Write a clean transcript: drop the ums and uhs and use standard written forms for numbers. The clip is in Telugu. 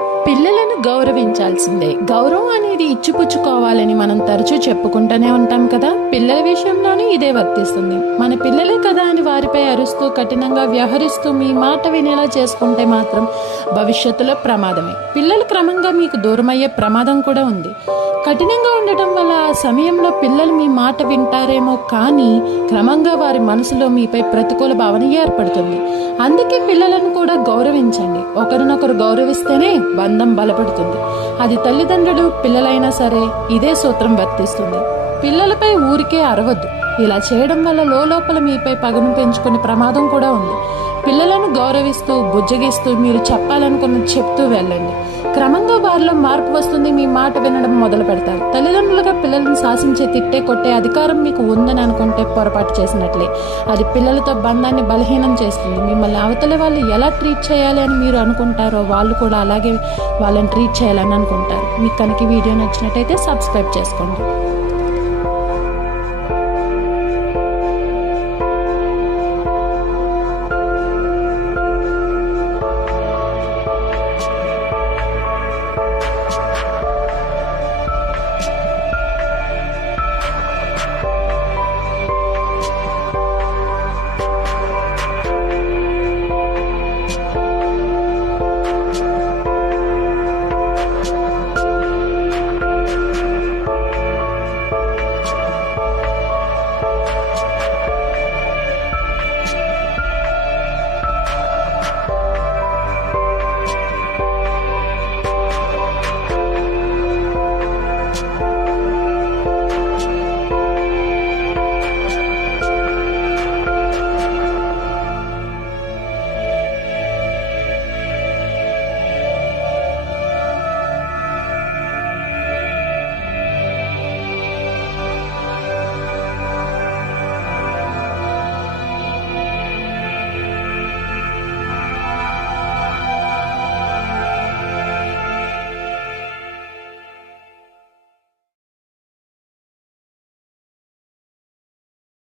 పిల్లలను గౌరవించాల్సిందే. గౌరవం అనేది ఇచ్చిపుచ్చుకోవాలని మనం తరచూ చెప్పుకుంటూనే ఉంటాం కదా. పిల్లల విషయంలోనూ ఇదే వర్తిస్తుంది. మన పిల్లలే కదా అని వారిపై అరుస్తూ కఠినంగా వ్యవహరిస్తూ మీ మాట వినేలా చేసుకుంటే మాత్రం భవిష్యత్తులో ప్రమాదమే. పిల్లలు క్రమంగా మీకు దూరమయ్యే ప్రమాదం కూడా ఉంది. కఠినంగా ఉండటం వల్ల ఆ సమయంలో పిల్లలు మీ మాట వింటారేమో, కానీ క్రమంగా వారి మనసులో మీపై ప్రతికూల భావన ఏర్పడుతుంది. అందుకే పిల్లలను కూడా గౌరవించండి. ఒకరినొకరు గౌరవిస్తేనే బంధం బలపడుతుంది. అది తల్లిదండ్రులు పిల్లలైనా సరే ఇదే సూత్రం వర్తిస్తుంది. పిల్లలపై ఊరికే అరవద్దు. ఇలా చేయడం వల్ల లోపల మీపై పగను పెంచుకునే ప్రమాదం కూడా ఉంది. పిల్లలను గౌరవిస్తూ బుజ్జగిస్తూ మీరు చెప్పాలనుకున్నది చెప్తూ వెళ్ళండి. క్రమంగా వారిలో మార్పు వస్తుంది. మీ మాట వినడం మొదలు పెడతారు. తల్లిదండ్రులుగా పిల్లలను శాసించే, తిట్టే, కొట్టే అధికారం మీకు ఉందని అనుకుంటే పొరపాటు చేసినట్లే. అది పిల్లలతో బంధాన్ని బలహీనం చేస్తుంది. మిమ్మల్ని అవతలి వాళ్ళు ఎలా ట్రీట్ చేయాలి అని మీరు అనుకుంటారో వాళ్ళు కూడా అలాగే వాళ్ళని ట్రీట్ చేయాలని అనుకుంటారు. మీకు కనుక వీడియో నచ్చినట్టయితే సబ్స్క్రైబ్ చేసుకోండి.